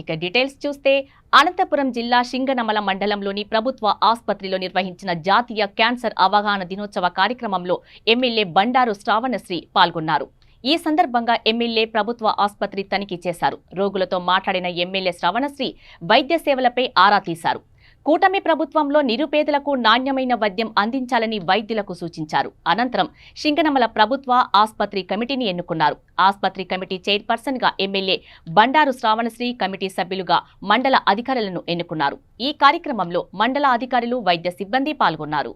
ఇక డీటెయిల్స్ చూస్తే అనంతపురం జిల్లా సింగనమల మండలంలోని ప్రభుత్వ ఆసుపత్రిలో నిర్వహించిన జాతీయ క్యాన్సర్ అవగాహన దినోత్సవ కార్యక్రమంలో ఎమ్మెల్యే బండారు శ్రావణశ్రీ పాల్గొన్నారు. ఈ సందర్భంగా ఎమ్మెల్యే ప్రభుత్వ ఆసుపత్రి తనిఖీ చేశారు. రోగులతో మాట్లాడిన ఎమ్మెల్యే శ్రావణశ్రీ వైద్య సేవలపై ఆరా తీశారు. కూటమి ప్రభుత్వంలో నిరుపేదలకు నాణ్యమైన వైద్యం అందించాలని వైద్యులకు సూచించారు. అనంతరం సింగనమల ప్రభుత్వ ఆసుపత్రి కమిటీని ఎన్నుకున్నారు. ఆసుపత్రి కమిటీ చైర్పర్సన్ గా ఎమ్మెల్యే బండారు శ్రావణశ్రీ, కమిటీ సభ్యులుగా మండల అధికారులను ఎన్నుకున్నారు. ఈ కార్యక్రమంలో మండల అధికారులు, వైద్య సిబ్బంది పాల్గొన్నారు.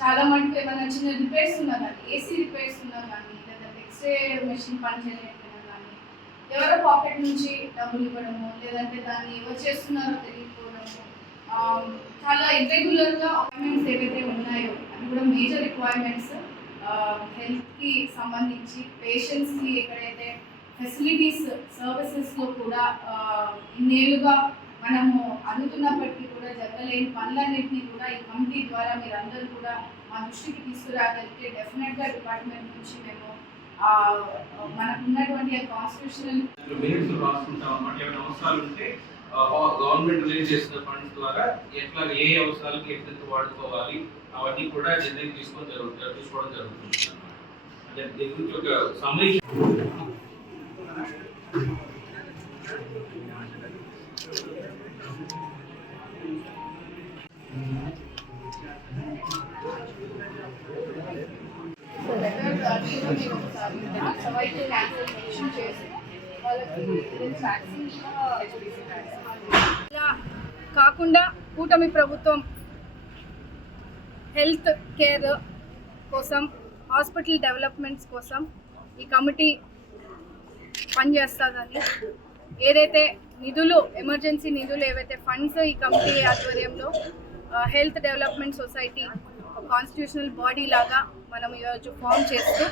చాలా మటుకు ఏమైనా చిన్న రిపేర్స్ ఉన్నా కానీ, ఏసీ రిపేర్స్ ఉన్నా కానీ, లేదంటే ఎక్స్రే మెషిన్ పని చేయలేకపోయినా కానీ, ఎవరో పాకెట్ నుంచి డబ్బులు ఇవ్వడము, లేదంటే దాన్ని ఎవరు చేస్తున్నారో తెలియకపోవడము, చాలా ఇర్రెగ్యులర్గా అపాయింట్మెంట్స్ ఏవైతే ఉన్నాయో అవి కూడా మేజర్ రిక్వైర్మెంట్స్ హెల్త్కి సంబంధించి పేషెంట్స్కి ఎక్కడైతే ఫెసిలిటీస్ సర్వీసెస్లో కూడా ఇన్నేళ్ళుగా మనము అడుగుతున్నప్పటికీ కూడా జరగలేని పనులన్నింటినీ కూడా ఈ కమిటీ ద్వారా మీరందరూ కూడా మా దృష్టికి తీసుకురాగలిగితే డెఫినెట్గా డిపార్ట్మెంట్ నుంచి మేము మనకు ఉన్నటువంటి కాన్స్టిట్యూషనల్ అవసరాలు ఉంటే గవర్నమెంట్ రిలీజ్ చేసిన ఫండ్స్ ద్వారా ఎట్లా ఏ అవసరాలకి ఎంత వాడుకోవాలి అవన్నీ కూడా నిర్ణయం తీసుకోవడం జరుగుతుంది. అంటే దీని గురించి ఒక సమీక్ష కాకుండా కూటమి ప్రభుత్వం హెల్త్ కేర్ కోసం, హాస్పిటల్ డెవలప్మెంట్స్ కోసం ఈ కమిటీ పనిచేస్తుందని, ఏదైతే నిధులు, ఎమర్జెన్సీ నిధులు ఏవైతే ఫండ్స్ ఈ కమిటీ ఆధ్వర్యంలో health development society constitutional body లాగా మనం ఈరోజు ఫామ్ చేస్తూ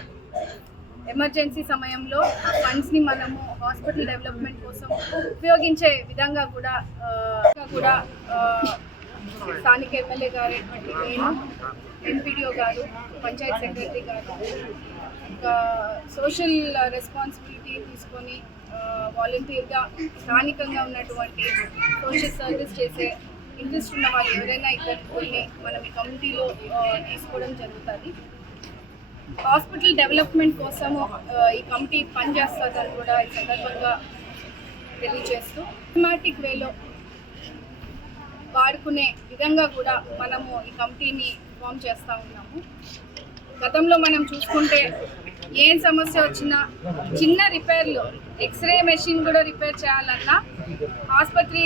ఎమర్జెన్సీ సమయంలో ఆ ఫండ్స్ని మనము హాస్పిటల్ డెవలప్మెంట్ కోసం ఉపయోగించే విధంగా కూడా స్థానిక ఎమ్మెల్యే గారు, నేను, ఎంపీడీఓ గారు, పంచాయత్ సెక్రటరీ గారు, ఇంకా సోషల్ రెస్పాన్సిబిలిటీ తీసుకొని వాలంటీర్గా స్థానికంగా ఉన్నటువంటి సోషల్ సర్వీస్ చేసే ఇంట్రెస్ట్ ఉన్న వాళ్ళు ఎవరైనా ఇద్దరిని మనం ఈ కమిటీలో తీసుకోవడం జరుగుతుంది. హాస్పిటల్ డెవలప్మెంట్ కోసము ఈ కమిటీ పనిచేస్తుందని కూడా ఈ సందర్భంగా తెలియజేస్తూ సిస్టమాటిక్ వేలో వాడుకునే విధంగా కూడా మనము ఈ కమిటీని ఫామ్ చేస్తూ ఉన్నాము. గతంలో మనం చూసుకుంటే ఏం సమస్య వచ్చినా చిన్న రిపేర్లు, ఎక్స్రే మెషిన్ కూడా రిపేర్ చేయాలన్నా ఆసుపత్రి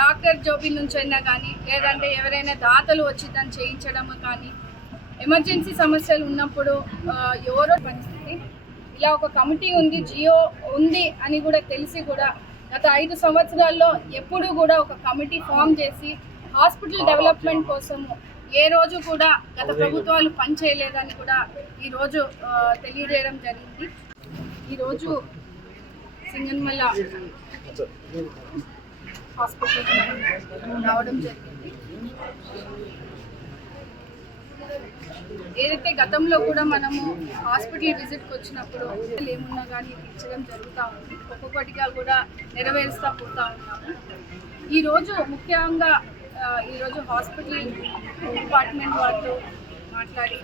డాక్టర్ జోబీ నుంచి అయినా కానీ, లేదంటే ఎవరైనా దాతలు వచ్చి దాన్ని చేయించడం కానీ, ఎమర్జెన్సీ సమస్యలు ఉన్నప్పుడు ఎవరో పరిస్థితి. ఇలా ఒక కమిటీ ఉంది, జియో ఉంది అని కూడా తెలిసి కూడా గత 5 సంవత్సరాల్లో ఎప్పుడూ కూడా ఒక కమిటీ ఫామ్ చేసి హాస్పిటల్ డెవలప్మెంట్ కోసము ఏ రోజు కూడా గత ప్రభుత్వాలు పనిచేయలేదని కూడా ఈరోజు తెలియజేయడం జరిగింది. ఈరోజు సింగనమల హాస్పిటల్కి రావడం జరిగింది. ఏదైతే గతంలో కూడా మనము హాస్పిటల్ విజిట్కి వచ్చినప్పుడు ఏమున్నా కానీ ఇచ్చడం జరుగుతూ ఉంది. ఒక్కొక్కటిగా కూడా నెరవేరుస్తూ పోతూ ఉన్నాము. ఈరోజు ముఖ్యంగా ఈరోజు హాస్పిటల్ డిపార్ట్మెంట్ వాళ్ళతో మాట్లాడి